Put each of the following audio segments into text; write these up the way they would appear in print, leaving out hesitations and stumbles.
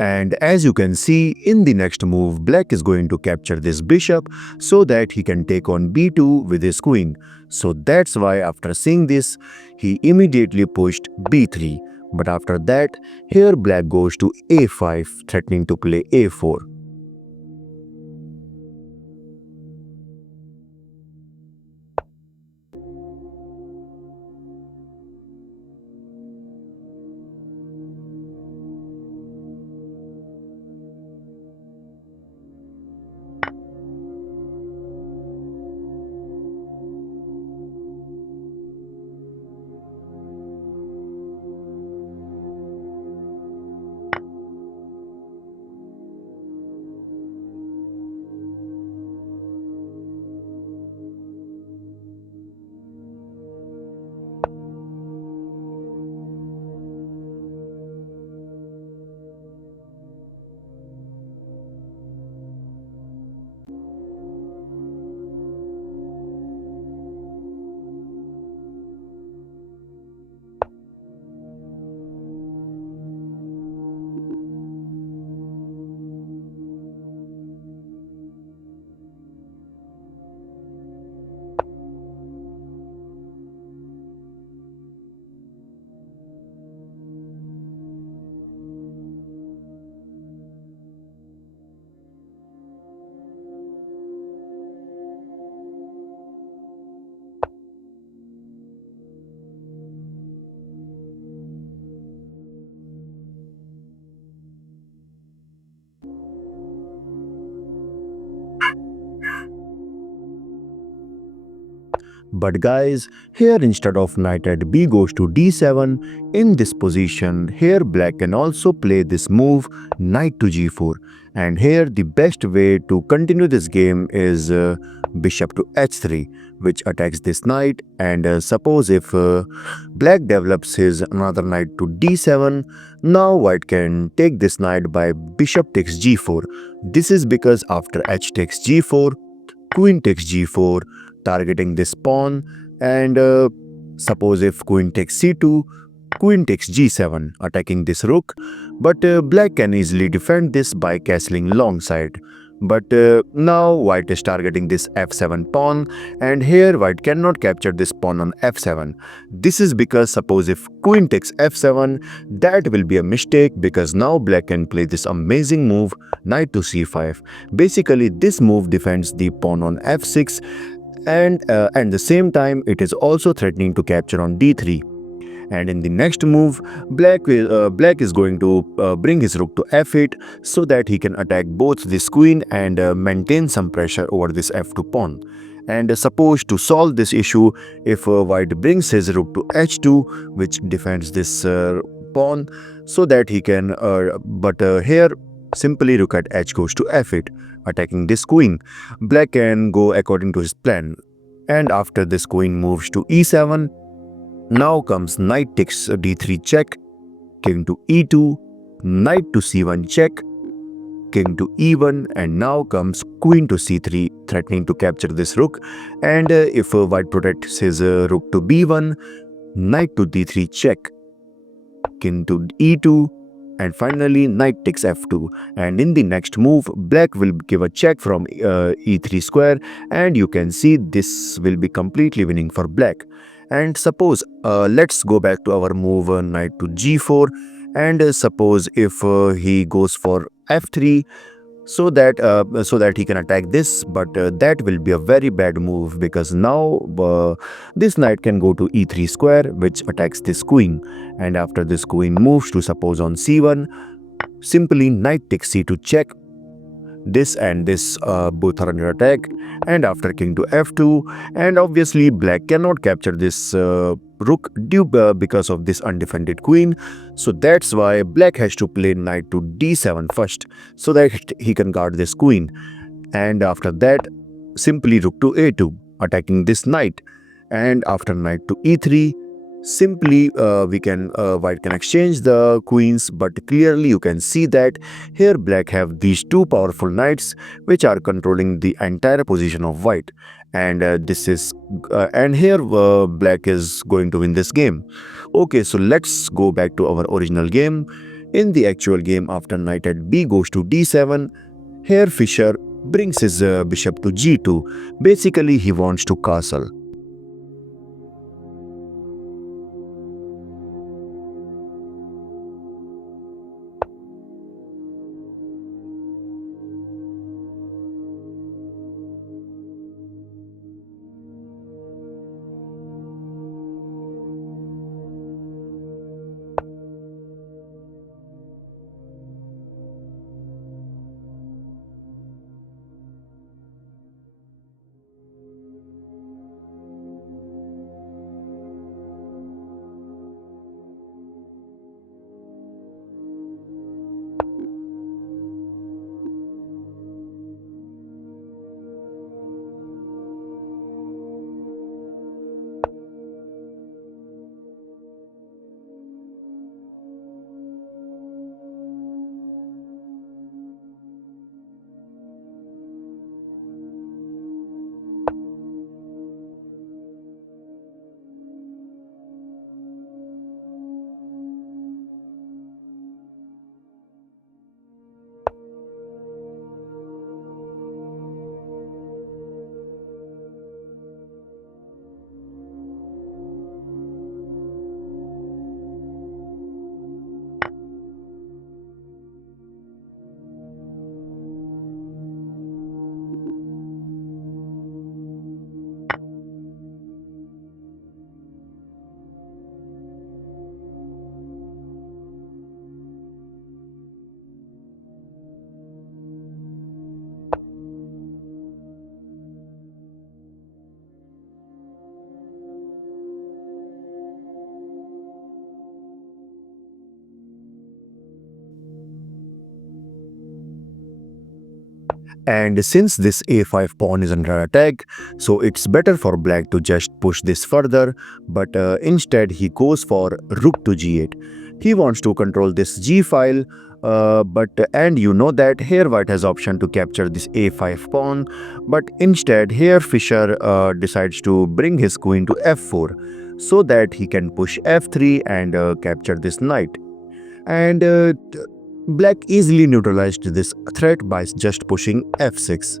And as you can see, in the next move, black is going to capture this bishop so that he can take on b2 with his queen. So that's why after seeing this, he immediately pushed b3. But after that, here black goes to a5, threatening to play a4. But guys, here instead of knight at b goes to d7, in this position, here black can also play this move knight to g4. And here the best way to continue this game is bishop to h3, which attacks this knight. And suppose if black develops his another knight to d7, now white can take this knight by bishop takes g4. This is because after h takes g4, queen takes g4, targeting this pawn, and suppose if queen takes c2, queen takes g7, attacking this rook. But black can easily defend this by castling long side. But now white is targeting this f7 pawn, and here white cannot capture this pawn on f7. This is because suppose if queen takes f7, that will be a mistake because now black can play this amazing move knight to c5. Basically this move defends the pawn on f6, and at the same time it is also threatening to capture on d3. And in the next move, black is going to bring his rook to f8 so that he can attack both this queen and maintain some pressure over this f2 pawn. And suppose to solve this issue, if white brings his rook to h2, which defends this pawn, so that he can here simply rook at h goes to f8, attacking this queen. Black can go according to his plan. And after this queen moves to e7, now comes knight takes d3 check, king to e2, knight to c1 check, king to e1, and now comes queen to c3, threatening to capture this rook. And if white protects his rook to b1, knight to d3 check, king to e2, and finally knight takes f2. And in the next move, black will give a check from e3 square, and you can see this will be completely winning for black. And suppose let's go back to our move knight to g4, and suppose if he goes for f3, so that he can attack this, but that will be a very bad move because now this knight can go to e3 square, which attacks this queen. And after this queen moves to suppose on c1, simply knight takes c2 check. This and this both are under attack, and after king to f2, and obviously black cannot capture this rook because of this undefended queen. So that's why black has to play knight to d7 first so that he can guard this queen. And after that, simply rook to a2, attacking this knight. And after knight to e3, simply white can exchange the queens, but clearly you can see that here black have these two powerful knights which are controlling the entire position of white. And here black is going to win this game. Okay, so let's go back to our original game. In the actual game, after knight at b goes to d7, here Fischer brings his bishop to g2. Basically, he wants to castle. And since this a5 pawn is under attack, so it's better for black to just push this further, but instead he goes for rook to g8. He wants to control this g file, and you know that here white has option to capture this a5 pawn, but instead here Fischer decides to bring his queen to f4 so that he can push f3 and capture this knight. And black easily neutralized this threat by just pushing f6.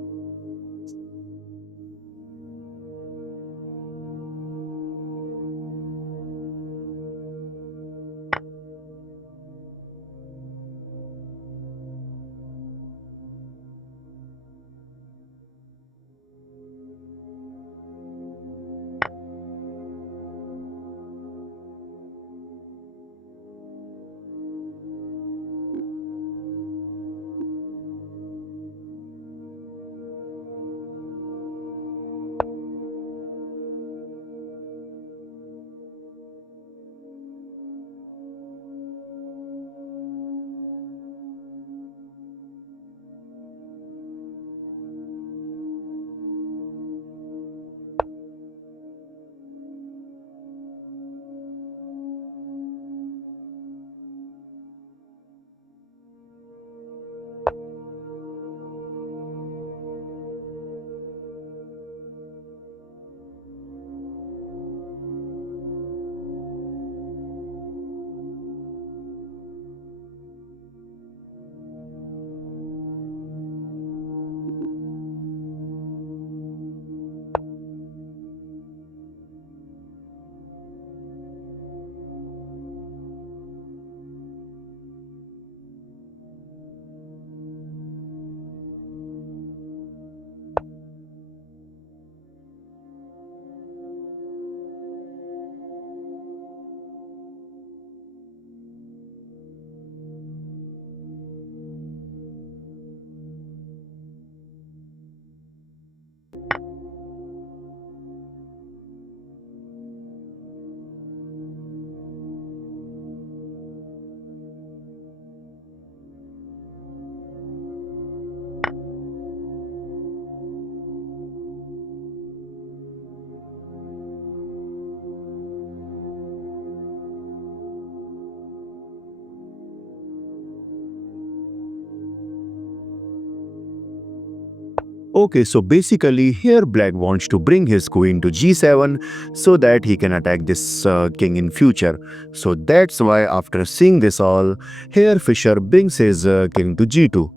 Okay, so basically here black wants to bring his queen to g7 so that he can attack this king in future. So that's why after seeing this all, here Fischer brings his king to g2.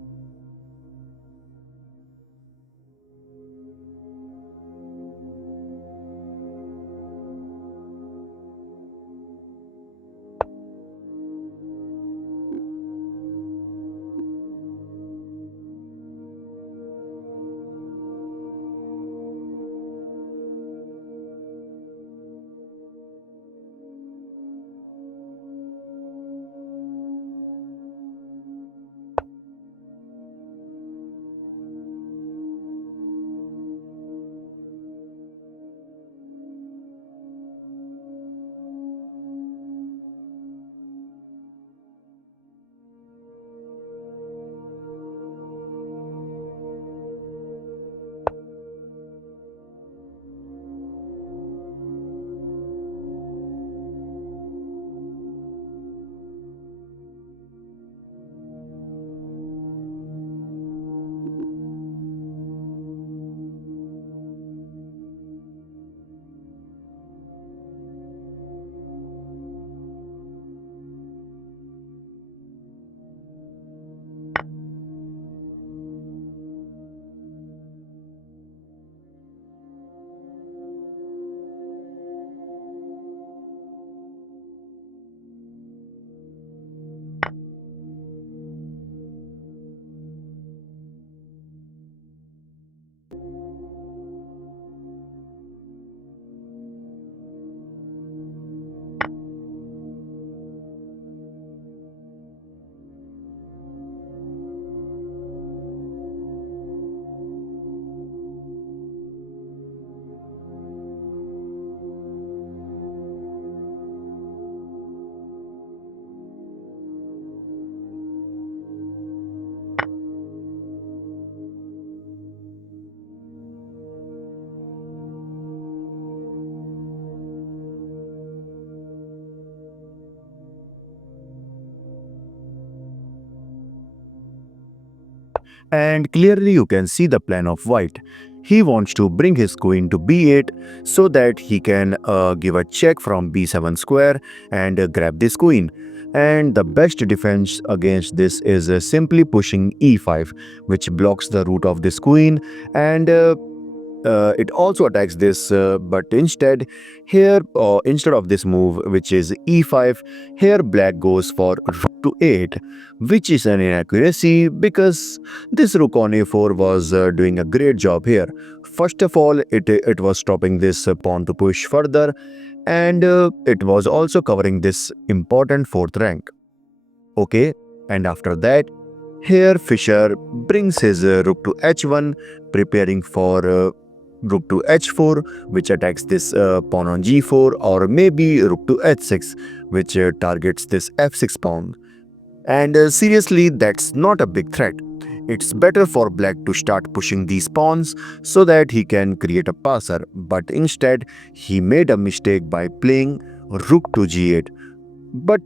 And clearly you can see the plan of white. He wants to bring his queen to b8 so that he can give a check from b7 square and grab this queen. And the best defense against this is simply pushing e5, which blocks the root of this queen, and it also attacks this, but instead here, instead of this move, which is e5, here black goes for rook to 8, which is an inaccuracy because this rook on a4 was doing a great job here. First of all, it was stopping this pawn to push further, and it was also covering this important fourth rank. Okay, and after that, here Fischer brings his rook to h1, preparing for rook to h4, which attacks this pawn on g4, or maybe rook to h6, which targets this f6 pawn. And seriously, that's not a big threat. It's better for black to start pushing these pawns so that he can create a passer, but instead he made a mistake by playing rook to g8. But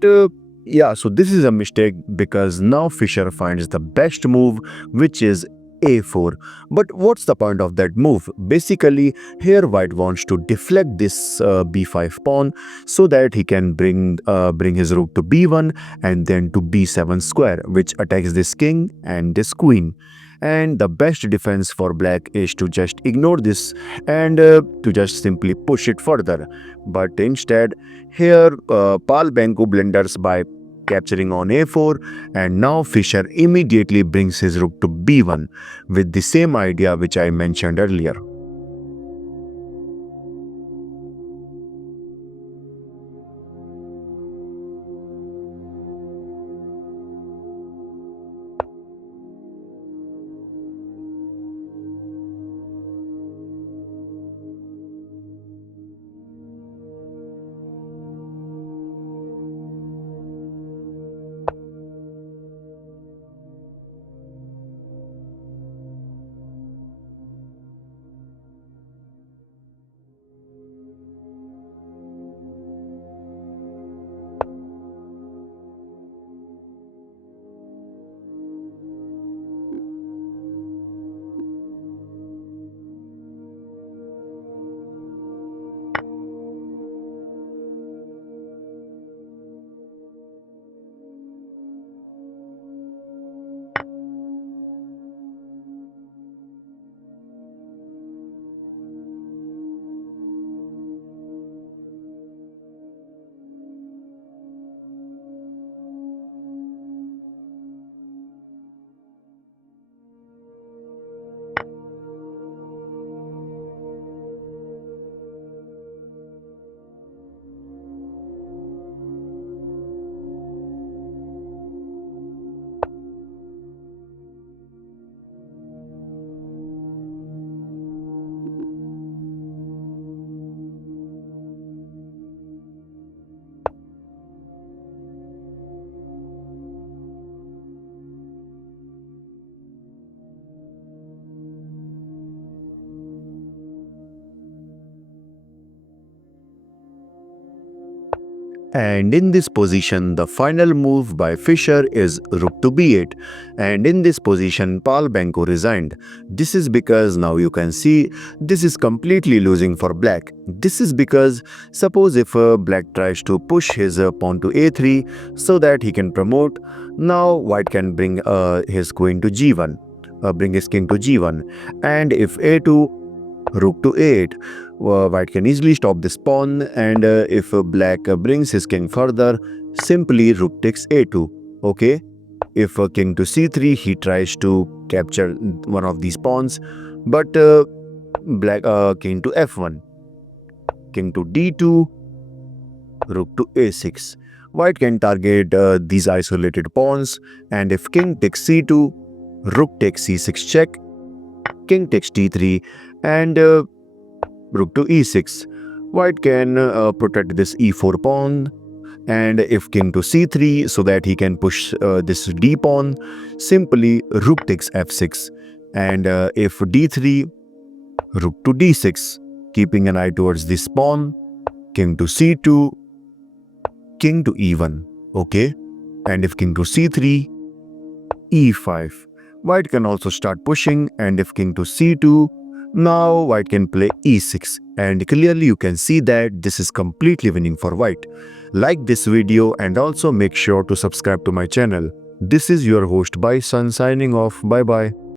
yeah, so this is a mistake because now Fischer finds the best move, which is a4. But what's the point of that move? Basically, here white wants to deflect this b5 pawn so that he can bring his rook to b1 and then to b7 square, which attacks this king and this queen. And the best defense for black is to just ignore this and to just simply push it further. But instead, here Benko blunders by capturing on a4, and now Fischer immediately brings his rook to b1 with the same idea which I mentioned earlier. And in this position, the final move by Fischer is rook to b8. And in this position, Paul Benko resigned. This is because now you can see this is completely losing for black. This is because suppose if black tries to push his pawn to a3 so that he can promote, now white can bring his queen to g1. Bring his king to g1. And if a2, rook to a8, white can easily stop this pawn, and if black brings his king further, simply rook takes a2. Okay, if king to c3, he tries to capture one of these pawns, but black king to f1, king to d2, rook to a6. White can target these isolated pawns, and if king takes c2, rook takes c6 check, king takes d3, and rook to e6. White can protect this e4 pawn, and if king to c3 so that he can push this d pawn, simply rook takes f6, and if d3, rook to d6, keeping an eye towards this pawn, king to c2, king to e1. Okay, and if king to c3, e5. White can also start pushing, and if king to c2, now white can play e6, and clearly you can see that this is completely winning for white. Like this video and also make sure to subscribe to my channel. This is your host Bison signing off. Bye bye.